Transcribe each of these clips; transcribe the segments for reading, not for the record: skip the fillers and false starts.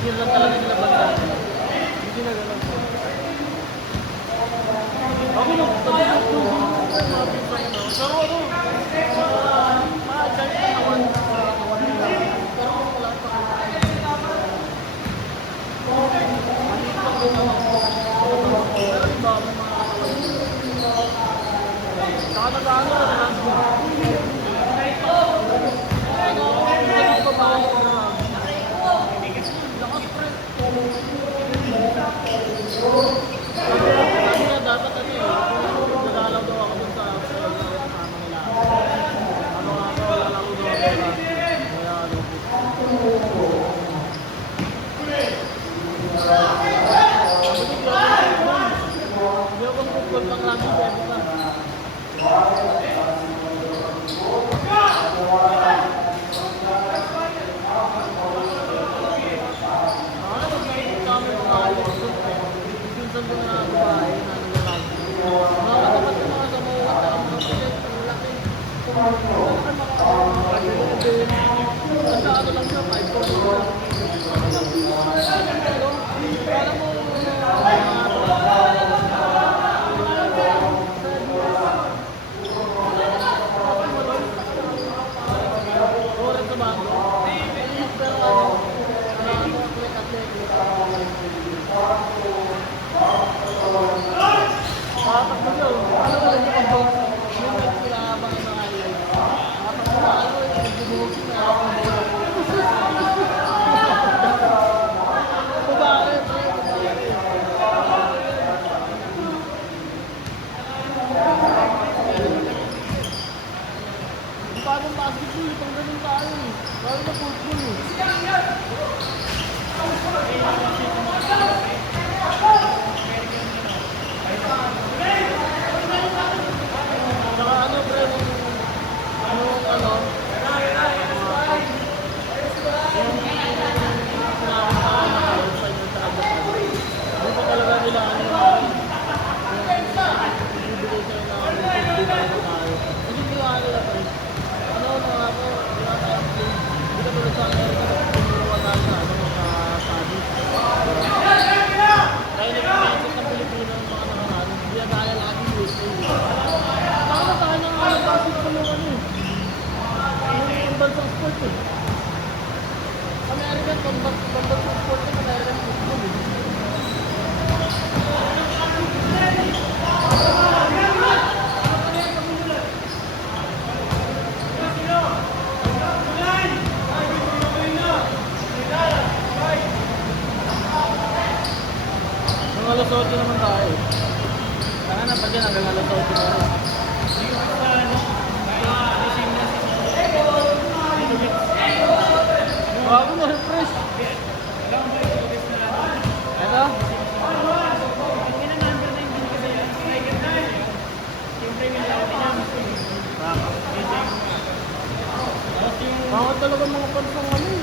Hindi lang talaga nila banda. Hindi na gano'n. Ako na, tabi na ito. Pero ano, ma-adjust na kawan nila. Pero kung wala pa maliit lang din naman po. Pero iba, may mga katawan. Saka nag-ano na lang. Ano, hindi ko bahay na. Lakas pre. Sabi na dapat ano eh, nagalaw daw ako dun sa kasama nila. Ano nga ako, lalaro daw ako ba? Kaya ano po. Hindi ako nagpupul pang rami, pwede ka. Minsan ko na babae na nalalag. Mga katapat ko mga samukat na mga pilit, ang laki. Basta ano lang siya, 5 po. Alam mo, oras sa bangko. Pero ano, tatakbo siya. Ano ba yung pag-box? Yung nagkilabang ng mga highlight. Tatakbo na ano, nagbubuhog na ako ng bola. Babae, pre, babae. Paano basketball? Itong ganun tayo eh. Lalo na football eh. Saka ano pre, yung ano, outside ng sa agad. Hindi pa talaga nila ano bibigay sa'yo na hindi tayo tayo. Hindi ko ano na pre. Ano mga ako, wala tayong play. Hindi ka tulad sa Amerika na pinuruan tayo sa ano mga study. Kaya nag-mindset ng Pilipino ng mga nakaraan. Hindi na kaya lagi USA. Baka tayo ng mga basketball yung ano eh. Yung bansang sport eh. American, bansang sport yung American football eh. Alas 8 naman tayo. Saka na pa dyan hanggang alas 8 na rin. Bago na refresh. Ito? Bakit talaga mga pansang ano eh.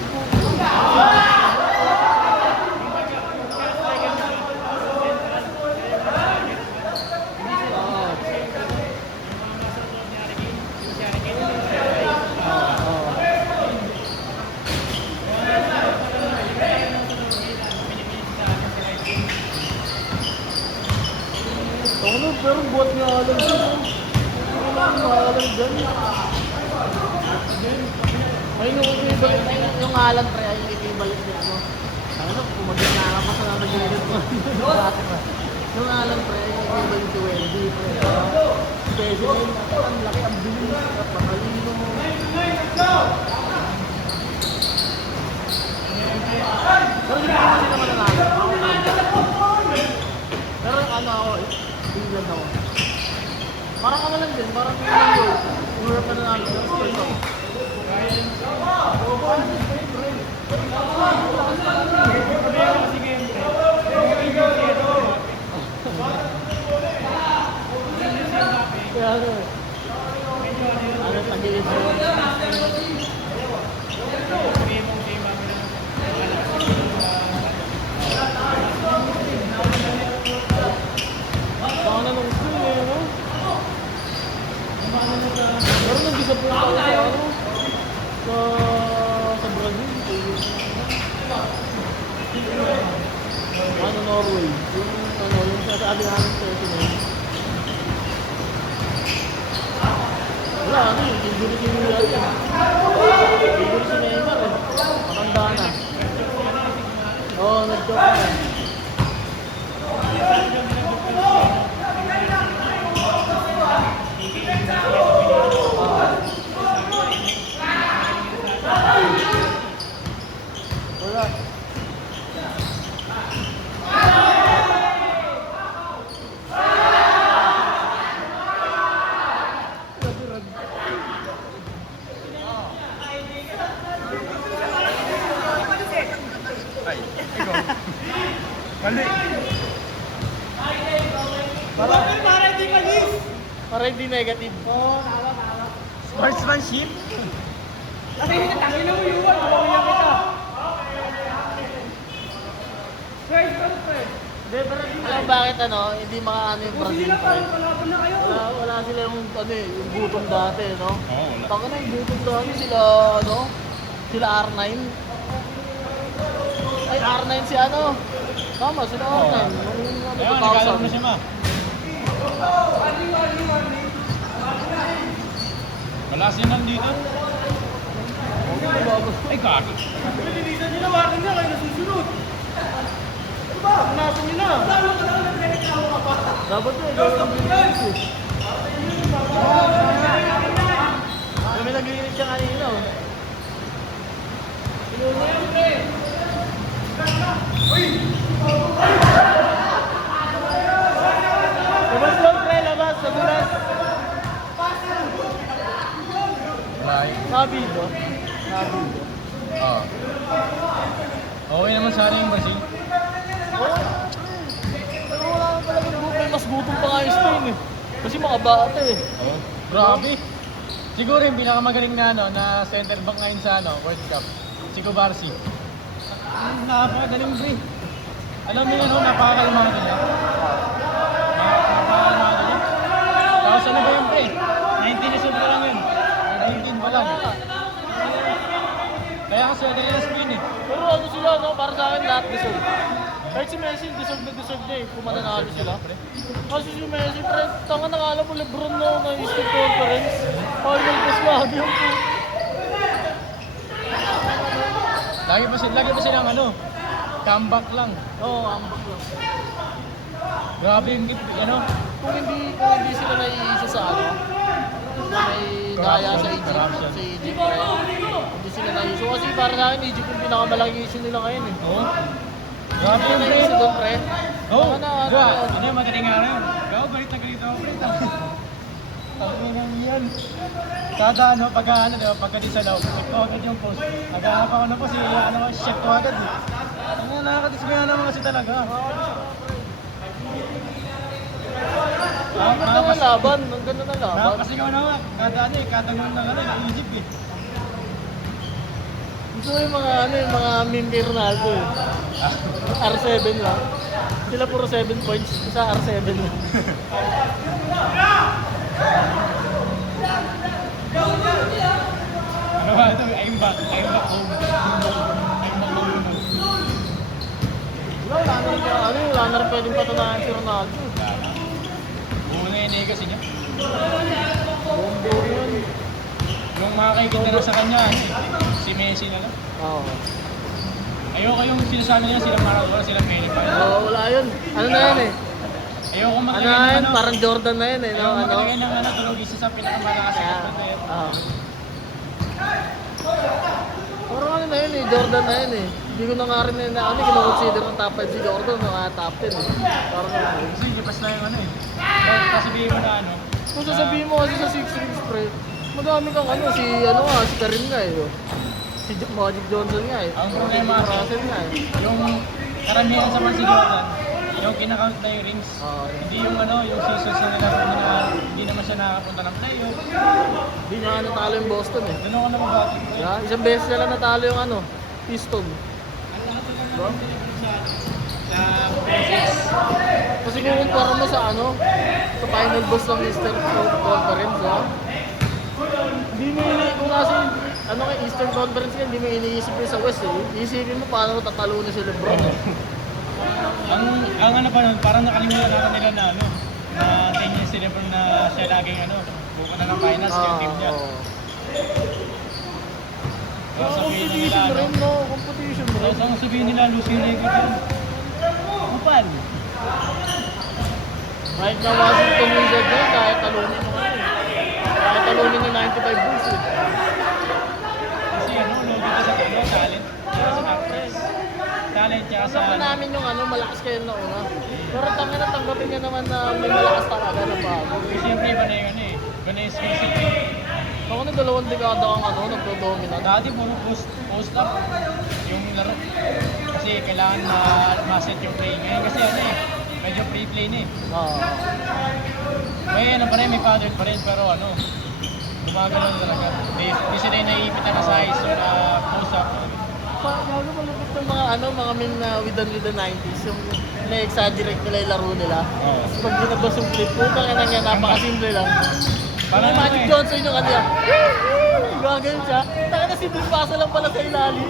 Ano, pero buhat nga alam dyan. Ano lang alam dyan. Ay, yung alam pre, ay yung equivalent niya, ano. Ano, kumagin na ako sa nag-edit mo. Yung alam pre, ay yung equivalent to Wendy, pre. Specimen, ang laki, ang bilis, pakalino. Pero hindi ko naman nanalo. Pero ano ako, England ako. Parang ano lang din, parang Europe na nanalo. Kaya ano, tagilid mo. Baka na nung school eh, no? Pero nag-disappoint ako sa Ano, Norway. Yung sinasabi namin sa Sinay. Wala, siguro si Neymar yan. Siguro si Neymar eh. Matanda na. Oo, nag-joke na. Wala. Mali. Para hindi negative. Oo, Sportsmanship? Kasi tangin na mo yun, pamilya kita. Guys, ano pre? Alam bakit hindi makaano yung Sige Brazil na pre? parang kalaban na kayo. Wala sila yung gutom dati, no? Oo, wala. Taka na yung gutom dati sila R9. Ay, R9 si ano? Tama, sila R9. Nung Ayun, nagkalaro na 2000. siya ma. Wala siya nandito. Ay, kaki. Pinilisan nila, warning na kayo nasusunod. Ano ba? Nasa nila. Dapat na, kami nag-iinit siya kanina, oh. Labas lang, pre, labas, sa dulas. Bye. Nabido. Oo. Okay naman sana yung Brazil. Oo. Pero wala ka talaga gutom. Mas gutom pa nga yung Spain, eh. Kasi mga bata, eh. Oo. Grabe. Siguro yung pinakamagaling na na center back ngayon sa World Cup. Si Kubarsi. Napakagaling pre. Alam mo yun, napakakalmado niya. Napakakalmado niya. Tapos ano ba yun pre? 19 years old pa lang yun. 19 pa lang. Kaya kasi yung Spain eh. Pero ano sila, no? Para sa akin, lahat deserve. Kahit si Messi, deserve niya eh. Kung mananalo sila. Kasi si Messi, pre, tanga na alam mo, Lebron na Eastern Conference. Final pass lagi yung po. Lagi pa silang comeback lang. Oo, ambak lang. Grabe yung Kung hindi sila naiisa sa na may daya sa Egypt, Corruption. sa Egypt, pre. Hindi sila naiisa. Kasi para sa akin, Egypt yung pinakamalaki issue nila ngayon, eh. Oo. Grabe Hindi yung na pre. naiisa doon, pre. Oo. Baka na, Ano yung magaling nga rin. Gaw, galit na galit ako pre. Tangin nga yan. Kada pagka di sa loob, check ko agad yung post. Naghahanap ako na po si check ko agad eh. Ano nakakatismaya naman kasi talaga. ang ganda ng laban, ang ganda ng laban. Nakakasigaw naman. Kada gol ng Egypt eh. Gusto ko yung mga meme kay Ronaldo, eh. R7 lang. Sila puro 7 points, isa R7 lang. Ano ba ito? I'm back home. Wala na rin pwedeng patunayan si Ronaldo. Una yung kasi niya. Bombo yun. Yung makikita na sa kanya, si Messi na lang. Oo. Ayoko yung sinasabi niya, sila Maradona, sila Pele pa. Oo, wala yun. Ano na yan, eh? Ayoko Ano maglagay na yan? ng Parang Jordan na yan, eh. No? Ayoko Ano? maglagay ng tulog isa sa pinakamalakas na player. Oo. Parang ano na yun, eh. Jordan na yan, eh. Hindi ko na nga rin kinoconsider ng top 5 si Jordan, no? Top 10, eh. Parang ano. Kasi lipas na yung Kahit sabihin mo na Kung sasabihin mo kasi sa 6 rings, pre, madami kang si Karim nga, eh. Oh. Si Magic Johnson nga, eh. Ang problema, Si Russell nga, eh. yung karamihan sa si Jordan, yung kinakount na yung rings, Oo. hindi yung yung seasons na nilaro na hindi naman siya nakapunta ng playoff. Hindi niya nga natalo yung Boston, eh. Doon ako nababati. Yeah, isang beses na lang natalo yung Piston. Diba? Sa Princess. Kasi kung kumpara mo sa sa final boss ng Eastern Conference, ha? Hindi mo kung nasa Eastern Conference yan, hindi mo iniisip yun sa West, eh. Iisipin mo paano tatalunin si Lebron, eh. Ang ano pa nun, parang nakalimutan natin nila na ano, na 10 years sila na siya laging ano, pupunta ng finals yung team niya. So, sabihin na nila, Competition ano, rin, no? Competition so, rin. ang sabihin nila, Lucy Record yun. Kupal. Kahit na Washington Wizards doon, kahit talunin mo ano eh. Kahit talunin ng 95 Bulls eh. Kasi ano, logo ka sa ano, talent. Kaya sa actress. Talent tsaka sa... Alam ko namin yung ano, malakas kayo na una. Pero tangin na tanggapin niya naman na may malakas talaga na bago. Kasi siyempre iba na yung ano eh. Iba na yung skill set eh. Ako na 2 dekada kang ano, nagdo-dominant. Dati puro post up yung laro. Kasi kailangan ma-set yung play. Ngayon kasi ano eh, medyo play na eh. May ano pa rin, may pattern pa rin, pero ano, gumagalaw na talaga. Di sila yung naiipit na size o na post up. Gago malupit yung mga ano, mga men na with the 90s. Yung na-exaggerate nila yung laro nila. Oo. Tapos pag ginabas yung clip, putang ina niya, napakasimple lang. Parang Yung ano Magic eh. Johnson yung kanila. Gagawin siya. Taka na si Bill Paso lang pala sa ilalim.